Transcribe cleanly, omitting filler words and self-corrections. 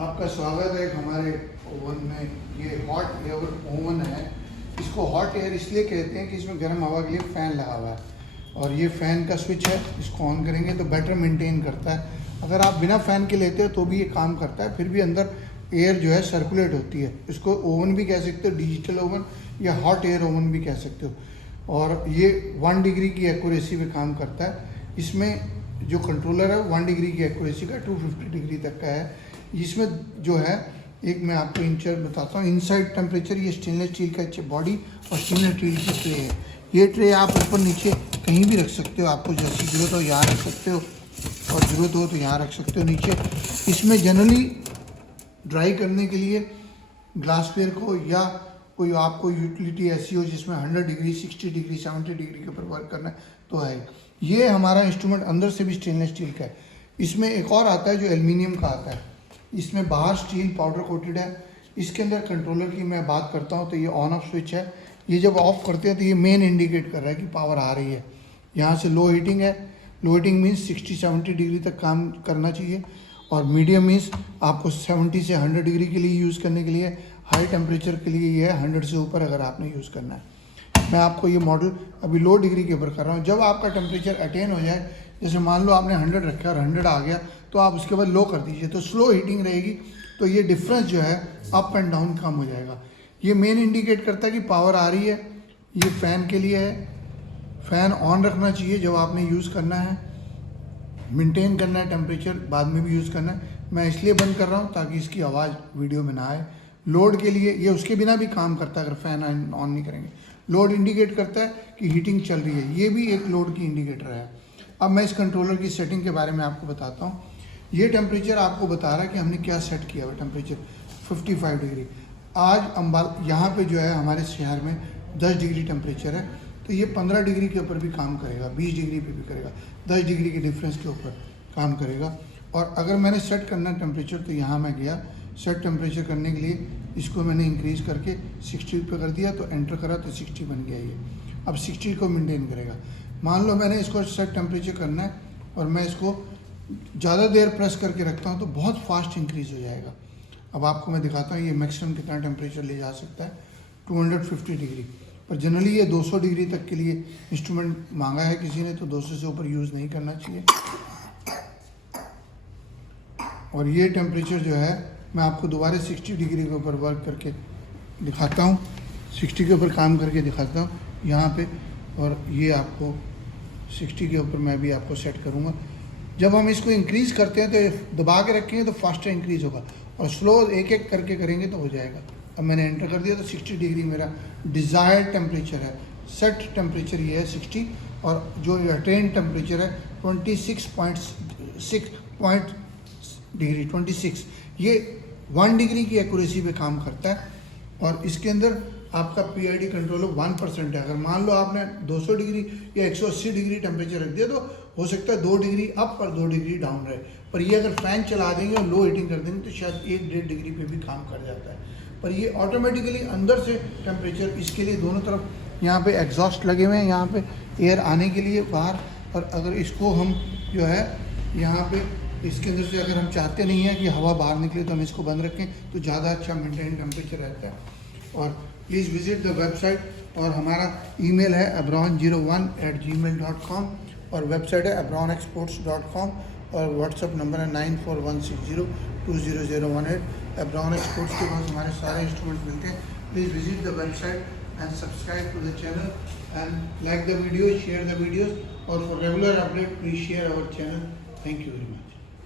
आपका स्वागत है हमारे ओवन में। ये हॉट एयर ओवन है। इसको हॉट एयर इसलिए कहते हैं कि इसमें गर्म हवा के लिए फ़ैन लगा हुआ है और ये फ़ैन का स्विच है। इसको ऑन करेंगे तो बैटर मेंटेन करता है। अगर आप बिना फ़ैन के लेते हो तो भी ये काम करता है, फिर भी अंदर एयर जो है सर्कुलेट होती है। इसको ओवन भी कह सकते हो, डिजिटल ओवन या हॉट एयर ओवन भी कह सकते हो। और ये 1 डिग्री की एक्यूरेसी पे काम करता है। इसमें जो कंट्रोलर है 1 डिग्री की एक्यूरेसी का 250 डिग्री तक का है। इसमें जो है एक मैं आपको इंचर बताता हूँ। इनसाइड टेम्परेचर ये स्टेनलेस स्टील का बॉडी और स्टेनलेस स्टील की ट्रे है। ये ट्रे आप ऊपर नीचे कहीं भी रख सकते हो, आपको जैसी ज़रूरत हो यहाँ रख सकते हो और ज़रूरत हो तो यहाँ रख सकते हो नीचे। इसमें जनरली ड्राई करने के लिए ग्लासवेयर को या कोई आपको यूटिलिटी ऐसी हो जिसमें 100 डिग्री, 60 डिग्री, 70 डिग्री के ऊपर वर्क करना है तो है। ये हमारा इंस्ट्रूमेंट अंदर से भी स्टेनलेस स्टील का है। इसमें एक और आता है जो एल्युमिनियम का आता है। इसमें बाहर स्टील पाउडर कोटेड है। इसके अंदर कंट्रोलर की मैं बात करता हूँ तो ये ऑन ऑफ स्विच है। ये जब ऑफ करते हैं तो ये मेन इंडिकेट कर रहा है कि पावर आ रही है। यहाँ से लो हीटिंग है। लो हीटिंग मीन्स 60-70 डिग्री तक काम करना चाहिए और मीडियम मीन्स आपको 70 से 100 डिग्री के लिए यूज़ करने के लिए। हाई टेम्परेचर के लिए ये है 100 से ऊपर अगर आपने यूज़ करना है। मैं आपको ये मॉडल अभी लो डिग्री के ऊपर कर रहा हूँ। जब आपका टेम्परेचर अटेन हो जाए, जैसे मान लो आपने 100 रखा और 100 आ गया तो आप उसके बाद लो कर दीजिए तो स्लो हीटिंग रहेगी। तो ये डिफरेंस जो है अप एंड डाउन कम हो जाएगा। ये मेन इंडिकेट करता है कि पावर आ रही है। ये फ़ैन के लिए है। फ़ैन ऑन रखना चाहिए जब आपने यूज़ करना है। मेंटेन करना है टेम्परेचर, बाद में भी यूज़ करना है। मैं इसलिए बंद कर रहा हूँ ताकि इसकी आवाज़ वीडियो में ना आए। लोड के लिए ये उसके बिना भी काम करता है अगर फ़ैन ऑन नहीं करेंगे। लोड इंडिकेट करता है कि हीटिंग चल रही है। ये भी एक लोड की इंडिकेटर है। अब मैं इस कंट्रोलर की सेटिंग के बारे में आपको बताता हूँ। ये टेम्परेचर आपको बता रहा है कि हमने क्या सेट किया हुआ टेम्परेचर 55 डिग्री। आज यहाँ पे जो है हमारे शहर में 10 डिग्री टेम्परेचर है तो ये 15 डिग्री के ऊपर भी काम करेगा, 20 डिग्री पे भी करेगा, 10 डिग्री के डिफरेंस के ऊपर काम करेगा। और अगर मैंने सेट करना टेम्परेचर तो यहाँ मैं गया सेट टेम्परेचर करने के लिए, इसको मैंने इंक्रीज़ करके 60 पे कर दिया तो एंटर करा तो 60 बन गया। ये अब 60 को मेंटेन करेगा। मान लो मैंने इसको सेट टेम्परेचर करना है और मैं इसको ज़्यादा देर प्रेस करके रखता हूँ तो बहुत फास्ट इंक्रीज़ हो जाएगा। अब आपको मैं दिखाता हूँ ये मैक्सिमम कितना टेम्परेचर ले जा सकता है, 250 डिग्री। पर जनरली ये 200 डिग्री तक के लिए इंस्ट्रूमेंट मांगा है किसी ने, तो 200 से ऊपर यूज़ नहीं करना चाहिए। और ये टेम्परेचर जो है मैं आपको दोबारा 60 डिग्री के ऊपर वर्क करके दिखाता हूँ, 60 के ऊपर काम करके दिखाता हूँ यहाँ पे। और ये आपको 60 के ऊपर मैं भी आपको सेट करूँगा। जब हम इसको इंक्रीज़ करते हैं तो दबा के रखेंगे तो फास्टर इंक्रीज़ होगा और स्लो एक एक करके करेंगे तो हो जाएगा। अब मैंने एंटर कर दिया तो 60 डिग्री मेरा डिज़ायर्ड टेम्परेचर है। सेट टेम्परेचर ये है 60 और जो अटेन टेम्परेचर है 26 ये 1 डिग्री की एक्यूरेसी पे काम करता है। और इसके अंदर आपका PID कंट्रोलर 1% है। अगर मान लो आपने 200 डिग्री या 180 डिग्री टेम्परेचर रख दिया तो हो सकता है 2 डिग्री अप और 2 डिग्री डाउन रहे। पर ये अगर फ़ैन चला देंगे और लो हीटिंग कर देंगे तो शायद 1-1.5 डिग्री पे भी काम कर जाता है। पर ये ऑटोमेटिकली अंदर से टेम्परेचर, इसके लिए दोनों तरफ यहाँ पे एग्जॉस्ट लगे हुए हैं, यहाँ पे एयर आने के लिए बाहर। और अगर इसको हम जो है यहाँ पे इसके अंदर से अगर हम चाहते नहीं हैं कि हवा बाहर निकले तो हम इसको बंद रखें तो ज़्यादा अच्छा मेंटेन टेम्परेचर रहता है। और प्लीज़ विजिट द वेबसाइट और हमारा ईमेल है abron01@gmail.com और वेबसाइट है abronexports.com और व्हाट्सअप नंबर है 9416020018। एब्रॉन एक्सपोर्ट्स के पास हमारे सारे इंस्ट्रूमेंट्स मिलते हैं। Please visit the website and subscribe to the channel and like the video, share the videos और for regular update please share our channel. Thank you very much.